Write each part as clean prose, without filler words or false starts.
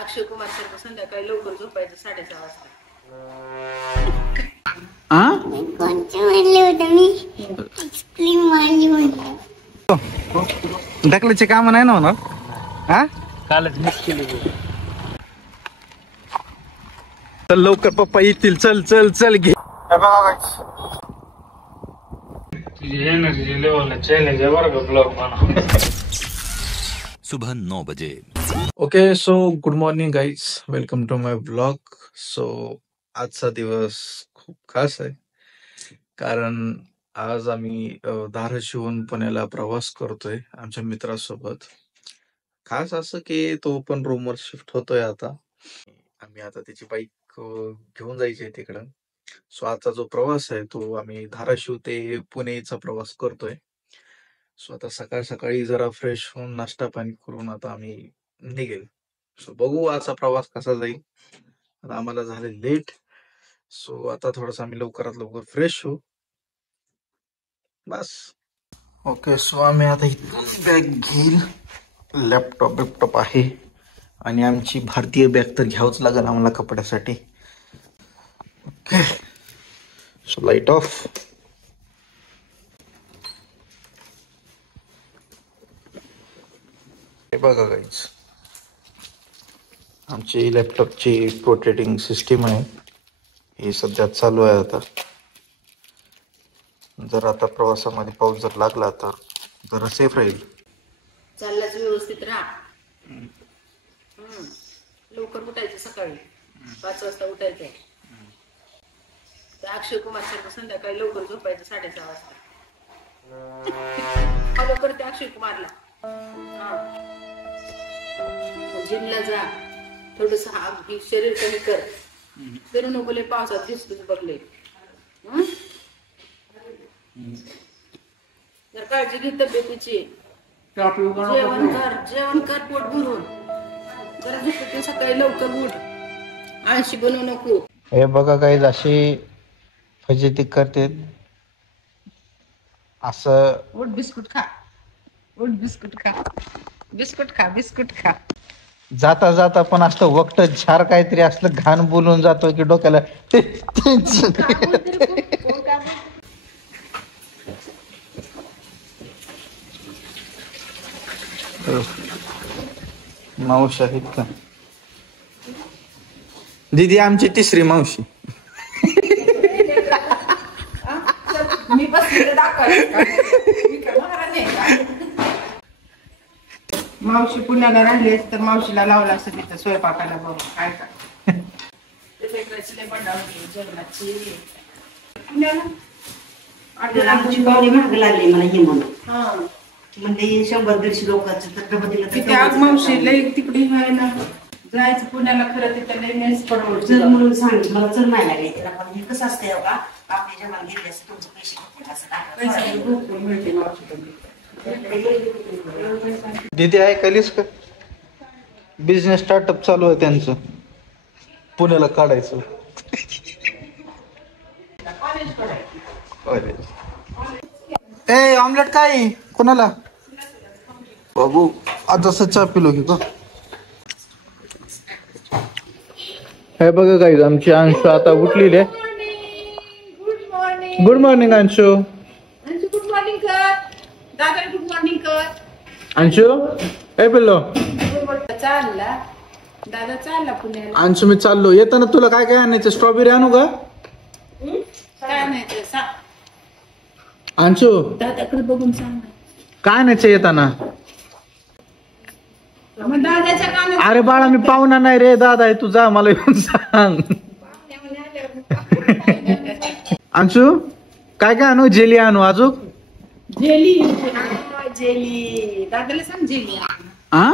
अक्षय कुमार सारखं संध्याकाळी लवकर झोपायचं 6:30 वाजता. ढकलायचे काम नाही ना होणार. हा कालच मिस केली. चल लवकर पप्पा येतील. चल चल चल घे. एनर्जी लेवल चॅलेंज आहे बरं का ब्लॉग म्हणा. सुबह 9 बजे. Okay so good morning guys, welcome to my blog. So आजचा दिवस खूप खास आहे कारण आज आम्ही धाराशिवहून पुण्याला प्रवास करतोय आमच्या मित्रासोबत. खास असं की तो पण रूमवर शिफ्ट होतोय आता. आम्ही आता त्याची बाईक घेऊन जायची आहे तिकडं. सो आजचा जो प्रवास आहे तो आम्ही धाराशिव ते पुणेचा प्रवास करतोय. सो आता सकाळ सकाळी जरा फ्रेश होऊन नाश्ता पाणी करून आता आम्ही निघेल. सो बघू आजचा प्रवास कसा जाईल. आता आम्हाला झाले लेट. सो आता थोडंसं आम्ही लवकरात लवकर फ्रेश होऊ बस. ओके सो आम्ही आता इथून बॅग घेईल. लॅपटॉप आहे आणि आमची भारतीय बॅग तर घ्यावंच लागेल आम्हाला कपड्यासाठी. Okay so light off. हे बघा गाईज, आमची लॅपटॉपची प्रोटेक्टिंग सिस्टीम आहे ही सध्या चालू आहे. आता जर आता प्रवासामध्ये पाऊस जर लागला तर जरा सेफ राहील. चाललाच व्यवस्थित राहा. लवकर उठायचं, सकाळी 5 वाजता उठायचं. अक्षय कुमार सारखं संध्याकाळी लवकर झोपायचं 6:30 वाजता. फॉलो करते अक्षय कुमारला. जिमला जा, थोडस शरीर कमी कर. फिरू नको लय पावसात दिसतोच बघले. जर काळजी घे तब्येतीची. जेवण कर पोट भरून. जरा झोपते सकाळी लवकर उठ. आळशी बनवू नको. हे बघा काही अशी फजिती करते. असं उठ बिस्कुट खा. उठ बिस्कुट खा. बिस्कुट खा. बिस्कुट खा. जाता जाता पण असतं वक्त झार काहीतरी असलं घाण बोलून जातो की डोक्याला. मावशी आहेत का दीदी? आमची तिसरी मावशी. मी बसलेलं मावशी पुण्याला राहिली तर मावशीला लावला असं तिथं स्वयंपाकाला. बघ काय का जेवणाची आमची पावली महाग लागली मला हे म्हणून. म्हणजे 100-150 लोकांचं मावशी लई तिकडे व्हायला जायचं पुण्याला. खरं तिथं लई मेस परवडत चल म्हणून सांगितलं मला. चल नाही लागले पण हे कसं असतंय बघा, आपल्या जमाला घेतले असं तुमचे पैसे घेतले असं भरपूर मिळते मावशी. दीदी ऐकायलीस का? बिझनेस स्टार्टअप चालू आहे त्यांचं, पुण्याला काढायचं. ए ऑमलेट काय कोणाला बाबू? आज असं चहा पिलो की का? हे बघा गाईज, आमची अंशू आता उठलेली आहे. Good morning Anshu. Good morning कर. दादा गुड मॉर्निंग कर. अंशू ए पिल्लो. चालला दादा, चालला पुण्याला. अंशू मी चाललो. येताना तुला काय काय आणायचं? स्ट्रॉबेरी आणू का? काय नाही अंशू दादाकडे बघून सांग. काय आणायचं येताना? मग दादाच्या कानात. अरे बाळा मी पाहुणा नाही रे, दादा आहे तुझा, मला येऊन सांग. अंशू काय काय आणू? जेली आणू अजून? जेली. जेली दादाला सांग. जेली हा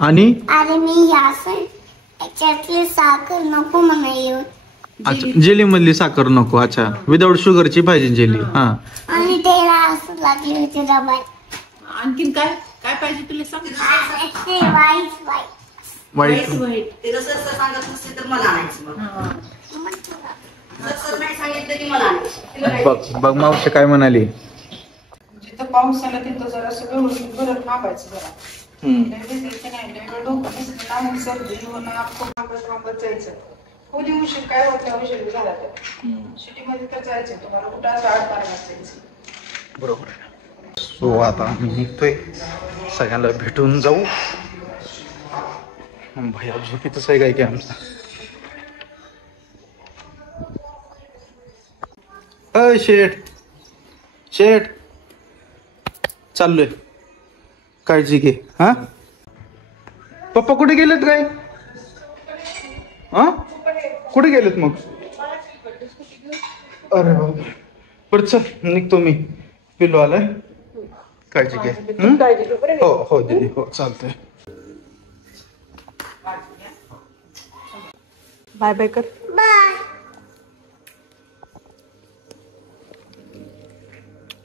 आणि अरे मी याच्यातली साखर नको म्हणाय. अच्छा, जेली मधली साखर नको. अच्छा, विदाउट शुगरची पाहिजे जेली. हा आणि त्याला असं लागले होते डबल. आणखीन काय काय पाहिजे तुला सांग. वाईट. ते जसं सांगत नसते तर मला आणायचं. जसं नाही सांगितलं की मला आणायचं. बघ बघ मावशी काय म्हणाली. जिथं पाऊस आला तिथं जरा असं व्यवस्थित बरं थांबायचं जरा. लय भिजायचं नाही, लय वेळ डोकं भिजलं नाही, सर्दी होणं, आपण थांबत जायचं. खोली उशीर काय होता, उशीर झाला तर सिटीमध्ये तर जायचं तुम्हाला कुठं असं आडपार नसायचं. बरोबर आहे. सो आता आम्ही निघतोय, सगळ्यांना भेटून जाऊ. भैया झोपेतच आहे काय की आमचा. अय शेठ, शेठ चाललोय, काळजी घे. हा पप्पा कुठे गेलेत काय? हा कुठे गेलेत मग? अरे बाबा, बरं चल निघतो मी, पिल्लू आलाय, काळजी घे. हो हो दीदी, हो चालतंय. बाय बाय कर. बाय.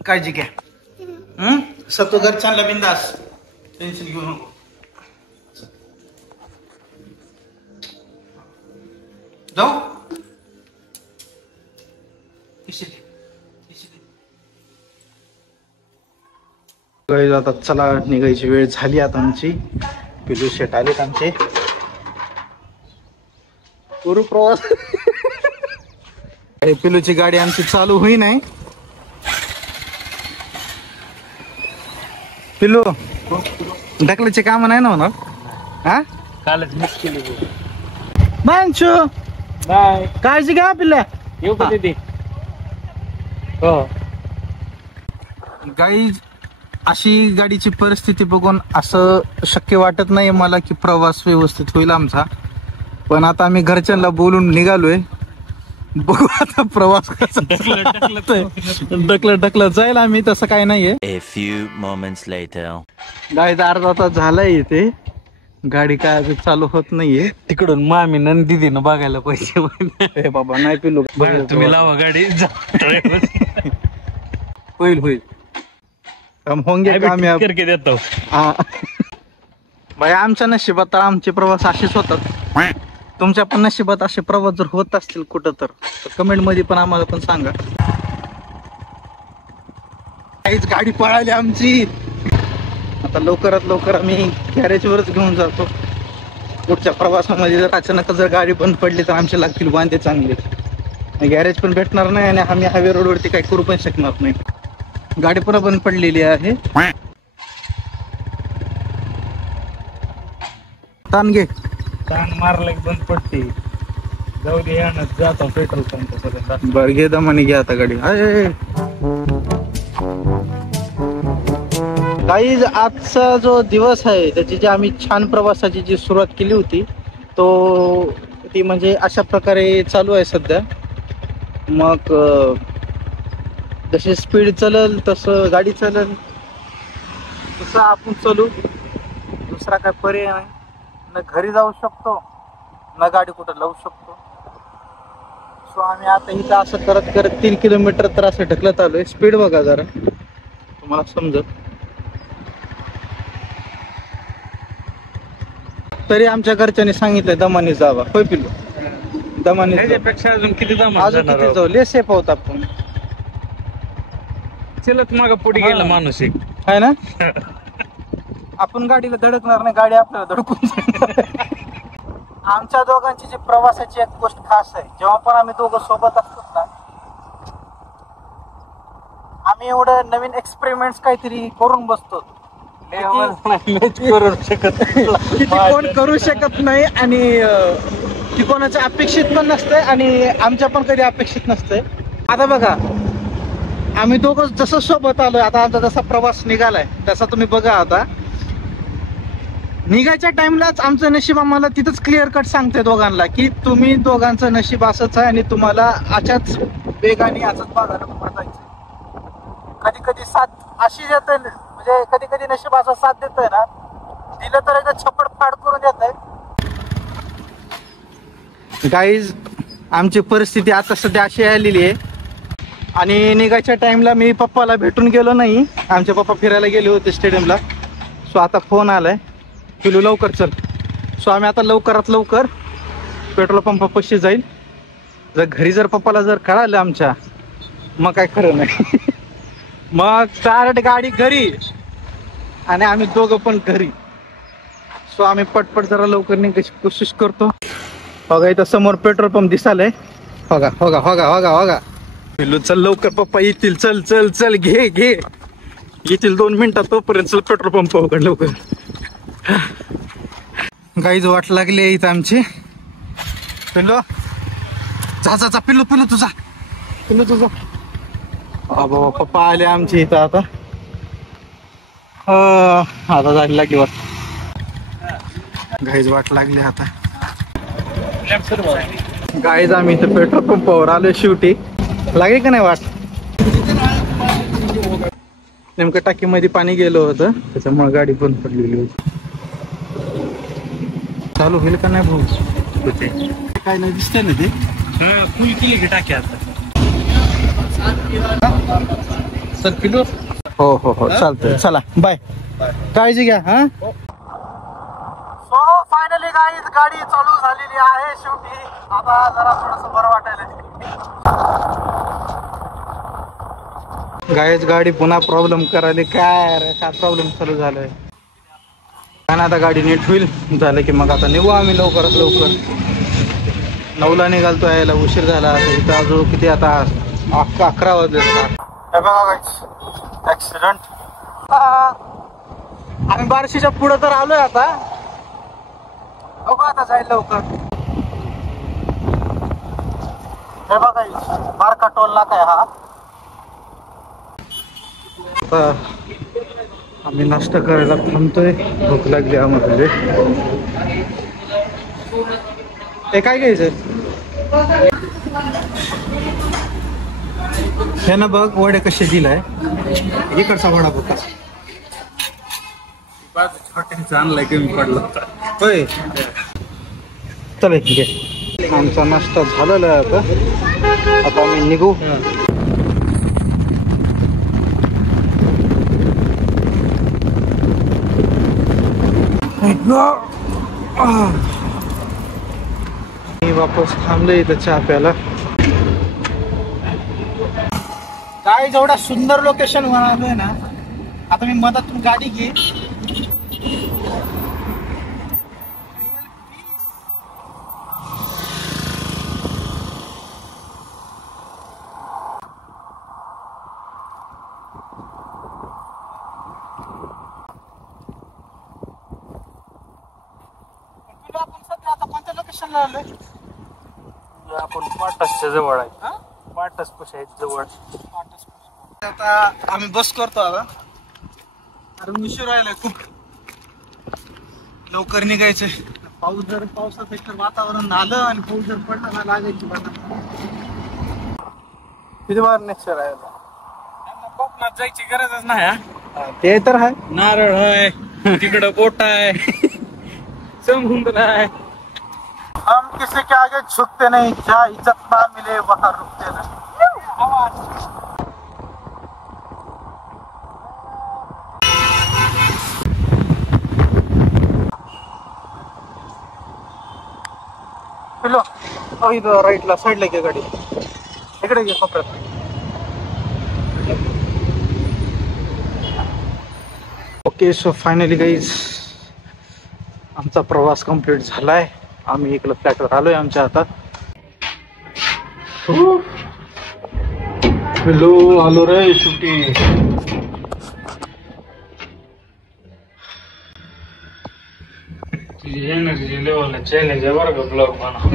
काळजी घ्या. सतो घर चांगला बिंदास, टेन्शन घेऊ नको. जाऊ गाईज, आता चला निघायची वेळ झाली आता आमची. पिलू शेट आलेत आमचे. गुरु प्रवास पिलूची गाडी आमची चालू होई नाही. पिलू ढकलायचे काम नाही ना होणार? हा कालच मिस केली. बांचू बाय. काळजी घ्या पिल्ल्या. येऊ का दीदी? हो. गाईज, अशी गाडीची परिस्थिती बघून असं शक्य वाटत नाही मला की प्रवास व्यवस्थित होईल आमचा. पण आता आम्ही घरच्यांना बोलून निघालोय, बघू आता प्रवास कसा ढकलत जाईल आम्ही, तसं काय नाहीये. A few moments later. Guys, अर्धा तास झालाय इथे, गाडी काय अजून चालू होत नाहीये. तिकडून मामी दीदीनं बघायला पाहिजे. बाबा नाही पिलू, तुम्ही लावा गाडी. होईल होईल, हम होंगे कामयाब करके देतो. भाई आमच्या नशिबात तर आमचे प्रवास असेच होतात. तुमच्या पण नशिबात असे प्रवास जर होत असतील कुठं तर कमेंट मध्ये पण आम्हाला पण सांगा. काहीच गाडी पळाली आमची. आता लवकरात लवकर आम्ही गॅरेज वरच घेऊन जातो. पुढच्या प्रवासामध्ये जर अचानक जर गाडी बंद पडली तर आमचे लागतील वांदे चांगले. गॅरेज पण भेटणार नाही आणि आम्ही हायवे रोडवरती काही करू पण शकणार नाही. गाडी पण बंद पडलेली आहे. ताण घे, ताण मारला की बंद पडते. जाऊ दे, जातो पेट्रोल पंप. बर घे दमाने घे आता गाडी. गाईज, आजचा जो दिवस आहे त्याची जी आम्ही छान प्रवासाची जी सुरुवात केली होती ती म्हणजे अशा प्रकारे चालू आहे सध्या. मग जशी स्पीड चलल तसं गाडी चलल, तसं आपण चालू. दुसरा काय पर्याय नाही. न घरी जाऊ शकतो ना गाडी कुठं लावू शकतो. सो आम्ही आता इथं असं करत करत 3 किलोमीटर तर असं ढकलत आलोय. स्पीड बघा जरा, तुम्हाला समजत. तरी आमच्या घरच्यांनी सांगितलंय दमाने जावा. होय पिलू, दमाने त्याच्यापेक्षा अजून किती अजून किती जाऊ, लय सेफ आहोत आपण. चलत मग पुढे गेला माणूस एक आहे ना. आपण गाडीला धडकणार नाही, गाडी आपल्याला धडकून जाणार. आमच्या दोघांची जी प्रवासाची एक गोष्ट खास आहे, जेव्हा पण आम्ही दोघं सोबत असतो ना, आम्ही एवढं नवीन एक्सपेरिमेंट काहीतरी करून बसतो. किती कोण करू शकत नाही आणि ती कोणाच्या अपेक्षित पण नसते आणि आमच्या पण कधी अपेक्षित नसते. आता बघा, आम्ही दोघं जसं सोबत आलोय, आता आमचा जसा प्रवास निघालाय तसा तुम्ही बघा. आता निघायच्या टाइमलाच आमचं नशीब आम्हाला तिथंच क्लिअर कट सांगते दोघांना की तुम्ही दोघांचं नशीब असंच आहे आणि तुम्हाला अशाच वेगाने असंच बघायला पडायचं. कधी कधी साथ अशी देते, म्हणजे कधी कधी नशीब असं साथ देतोय ना, दिलं तर एकदा छप्पड फाड करून देत आहे. गाईज, आमची परिस्थिती आता सध्या अशी आलेली आहे आणि निघायच्या टाइमला मी पप्पाला भेटून गेलो नाही. आमचे पप्पा फिरायला गेले होते स्टेडियमला. सो आता फोन आलाय, पिलू लवकर चल. सो आम्ही आता लवकरात लवकर पेट्रोल पंपापाशी जाईल. जर घरी जर पप्पाला जर कळालं आमच्या, मग काय खरं नाही. मग डायरेक्ट गाडी घरी आणि आम्ही दोघं पण घरी. सो आम्ही पटपट जरा लवकर निघायची कोशिश करतो. बघा इथं समोर पेट्रोल पंप दिसालय. बघा बघा बघा बघा बघा. पिल्लू चल लवकर, पप्पा येतील. चल चल चल घे घे, येतील 2 मिनिटात. तोपर्यंत चल पेट्रोल पंप उघड लवकर. गाईज वाट लागली इथं आमची. पिल्लू जा जा जा, पिल्लू पिल्लू तुझा, पिल्लू तुझा. बाबा पप्पा आले आमची इथं आता. आता जायला लागली वाट. गाईज वाट लागली आता. गाईज आम्ही इथं पेट्रोल पंपावर आलो. शेवटी लागली का नाही वाट. नेमकं टाकीमध्ये पाणी गेलं होतं, त्याच्यामुळे गाडी बंद पडलेली होती. चालू होईल का नाही भाऊ. काय नाही दिसतंय ना ते. फुल केली की टाकी आता. Sir kilo. हो हो हो चालतंय. चला बाय, काळजी घ्या. हा सो फायनली गाईज गाडी चालू झालेली आहे. शेवटी आता जरा थोडस बरं वाटायला. गाईज गाडी पुन्हा प्रॉब्लेम करायला. काय रे काय प्रॉब्लेम चालू झालाय. काय ना आता गाडी नीट होईल झालं की मग आता निघू आम्ही लवकरात लवकर. 9ला निघालतो, यायला उशीर झाला. इथं अजून किती आता 11 वाजले. हे बघा गाईज ऍक्सिडेंट. आम्ही बार्शीच्या पुढे तर आलोय आता. बघू आता जाईल लवकर. हे बघा बारका टोल नाका आहे हा. आता आम्ही नाश्ता करायला थांबतोय. भूक लागली आम्हाला. हे काय घ्यायचं. हे ना बघ वडे कसे दिलाय. इकडचा वडा बघ कसा. छोट्याचा आणलाय कमी पडला होता. होय चला ठीक आहे. आमचा नाश्ता झालेला आहे आता. आता आम्ही निघू. मी वापस थांबले इथं चहा प्यायला. काय जेवढा सुंदर लोकेशन बनवलंय ना. आता मी मधातून गाडी घे. आपण सध्या आता कोणत्या लोकेशनला आलोय. आपण पाटसच्या जवळ आहे. पाटस पशा आहेत जवळ. आता आम्ही बस करतो आता. अरे उशीर राहिलाय खूप. लवकर निघायचंय. पावसाचं एकतर वातावरण आलं आणि पाऊस जर पडला ना लागायची वाटत. किती वार नेक्स्ट राहिला. कोकणात जायची गरजच नाही. ते तर आहे. नारळ आहे तिकडं, बोट आहे, समुद्र आहे. हम किसी के आगे झुकते नहीं. जहाँ इज्जत ना मिले वहाँ रुकते नहीं. इथं राईटला साईडला घे गाडी. इकडे घे कोपऱ्यात. ओके सो फायनली गाईज आमचा प्रवास कंप्लीट झालाय. आम्ही इकडं फ्लॅटवर आलोय आमच्या आता. हॅलो आलो रे शेवटी. एनर्जी लेवलला चॅलेंज आहे बरं का ब्लॉग बनव.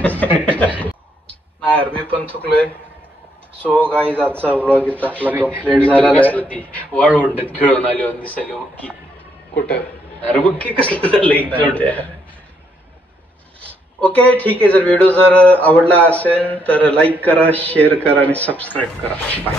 नाही मी पण चुकलोय. सो गाईज आजचा ब्लॉग इथं आपला कंप्लीट झालेला आहे. वाळवंटात खेळून आले दिसायला बघ. कुठं. अरे बघ की कसलं झालं. ओके ठीक आहे. जर व्हिडिओ जर आवडला असेल तर लाईक करा, शेअर करा आणि सबस्क्राईब करा. बाय.